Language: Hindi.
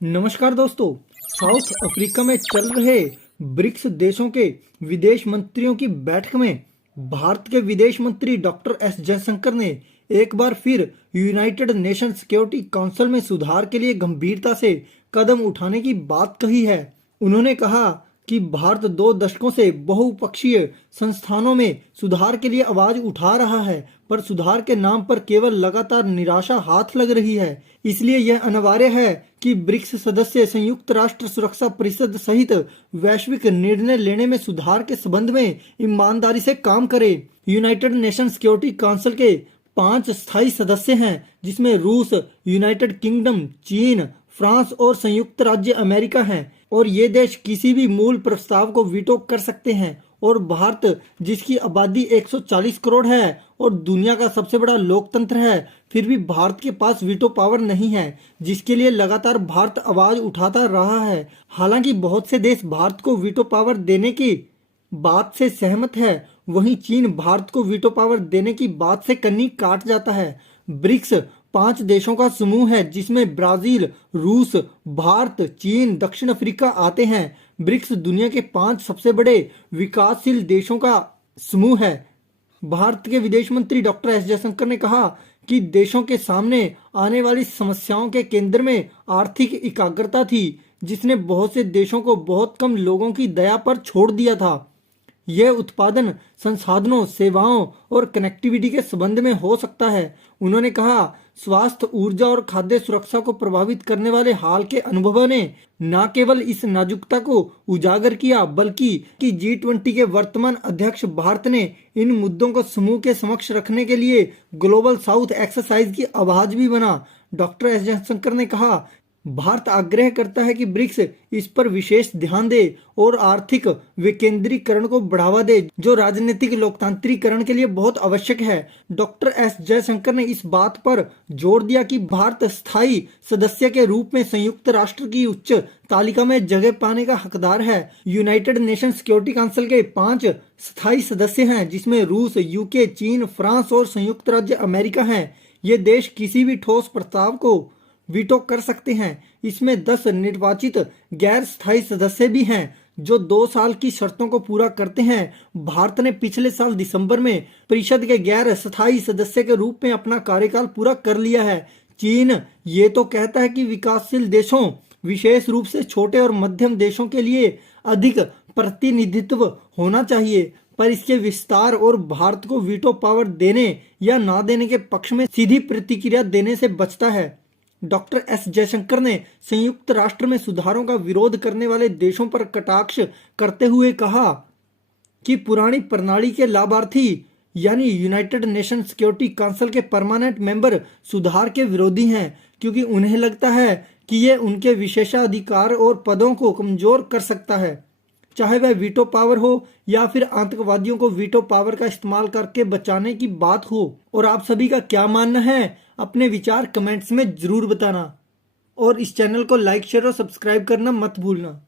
नमस्कार दोस्तों। साउथ अफ्रीका में चल रहे ब्रिक्स देशों के विदेश मंत्रियों की बैठक में भारत के विदेश मंत्री डॉक्टर एस जयशंकर ने एक बार फिर यूनाइटेड नेशन सिक्योरिटी काउंसिल में सुधार के लिए गंभीरता से कदम उठाने की बात कही है। उन्होंने कहा कि भारत 2 दशकों से बहुपक्षीय संस्थानों में सुधार के लिए आवाज उठा रहा है, पर सुधार के नाम पर केवल लगातार निराशा हाथ लग रही है। इसलिए यह अनिवार्य है कि ब्रिक्स सदस्य संयुक्त राष्ट्र सुरक्षा परिषद सहित वैश्विक निर्णय लेने में सुधार के संबंध में ईमानदारी से काम करें। यूनाइटेड नेशन सिक्योरिटी काउंसिल के 5 स्थायी सदस्य हैं, जिसमें रूस, यूनाइटेड किंगडम, चीन, फ्रांस और संयुक्त राज्य अमेरिका हैं, और ये देश किसी भी मूल प्रस्ताव को वीटो कर सकते हैं। और भारत, जिसकी आबादी 140 करोड़ है और दुनिया का सबसे बड़ा लोकतंत्र है, फिर भी भारत के पास वीटो पावर नहीं है, जिसके लिए लगातार भारत आवाज उठाता रहा है। हालांकि बहुत से देश भारत को वीटो पावर देने की बात से सहमत है, वहीं चीन भारत को वीटो पावर देने की बात से कन्नी काट जाता है। ब्रिक्स 5 देशों का समूह है, जिसमें ब्राजील, रूस, भारत, चीन, दक्षिण अफ्रीका आते हैं। ब्रिक्स दुनिया के 5 सबसे बड़े विकासशील देशों का समूह है। भारत के विदेश मंत्री डॉक्टर एस जयशंकर ने कहा कि देशों के सामने आने वाली समस्याओं के केंद्र में आर्थिक एकाग्रता थी, जिसने बहुत से देशों को बहुत कम लोगों की दया पर छोड़ दिया था। यह उत्पादन, संसाधनों, सेवाओं और कनेक्टिविटी के संबंध में हो सकता है। उन्होंने कहा, स्वास्थ्य, ऊर्जा और खाद्य सुरक्षा को प्रभावित करने वाले हाल के अनुभवों ने न केवल इस नाजुकता को उजागर किया, बल्कि कि G20 के वर्तमान अध्यक्ष भारत ने इन मुद्दों को समूह के समक्ष रखने के लिए ग्लोबल साउथ एक्सरसाइज की आवाज भी बना। डॉक्टर एस जयशंकर ने कहा, भारत आग्रह करता है कि ब्रिक्स इस पर विशेष ध्यान दे और आर्थिक विकेंद्रीकरण को बढ़ावा दे, जो राजनीतिक लोकतांत्रिकरण के लिए बहुत आवश्यक है। डॉक्टर एस जयशंकर ने इस बात पर जोर दिया कि भारत स्थायी सदस्य के रूप में संयुक्त राष्ट्र की उच्च तालिका में जगह पाने का हकदार है। यूनाइटेड नेशन सिक्योरिटी काउंसिल के 5 स्थायी सदस्य हैं, जिसमें रूस, यूके, चीन, फ्रांस और संयुक्त राज्य अमेरिका हैं। ये देश किसी भी ठोस प्रस्ताव को वीटो कर सकते हैं। इसमें 10 निर्वाचित गैर स्थायी सदस्य भी हैं, जो 2 साल की शर्तों को पूरा करते हैं। भारत ने पिछले साल दिसंबर में परिषद के गैर स्थायी सदस्य के रूप में अपना कार्यकाल पूरा कर लिया है। चीन ये तो कहता है कि विकासशील देशों, विशेष रूप से छोटे और मध्यम देशों के लिए अधिक प्रतिनिधित्व होना चाहिए, पर इसके विस्तार और भारत को वीटो पावर देने या ना देने के पक्ष में सीधी प्रतिक्रिया देने से बचता है। डॉक्टर एस जयशंकर ने संयुक्त राष्ट्र में सुधारों का विरोध करने वाले देशों पर कटाक्ष करते हुए कहा कि पुरानी प्रणाली के लाभार्थी यानी यूनाइटेड नेशन सिक्योरिटी काउंसिल के परमानेंट मेंबर सुधार के विरोधी हैं, क्योंकि उन्हें लगता है कि ये उनके विशेषाधिकार और पदों को कमजोर कर सकता है, चाहे वह वीटो पावर हो या फिर आतंकवादियों को वीटो पावर का इस्तेमाल करके बचाने की बात हो। और आप सभी का क्या मानना है, अपने विचार कमेंट्स में जरूर बताना, और इस चैनल को लाइक, शेयर और सब्सक्राइब करना मत भूलना।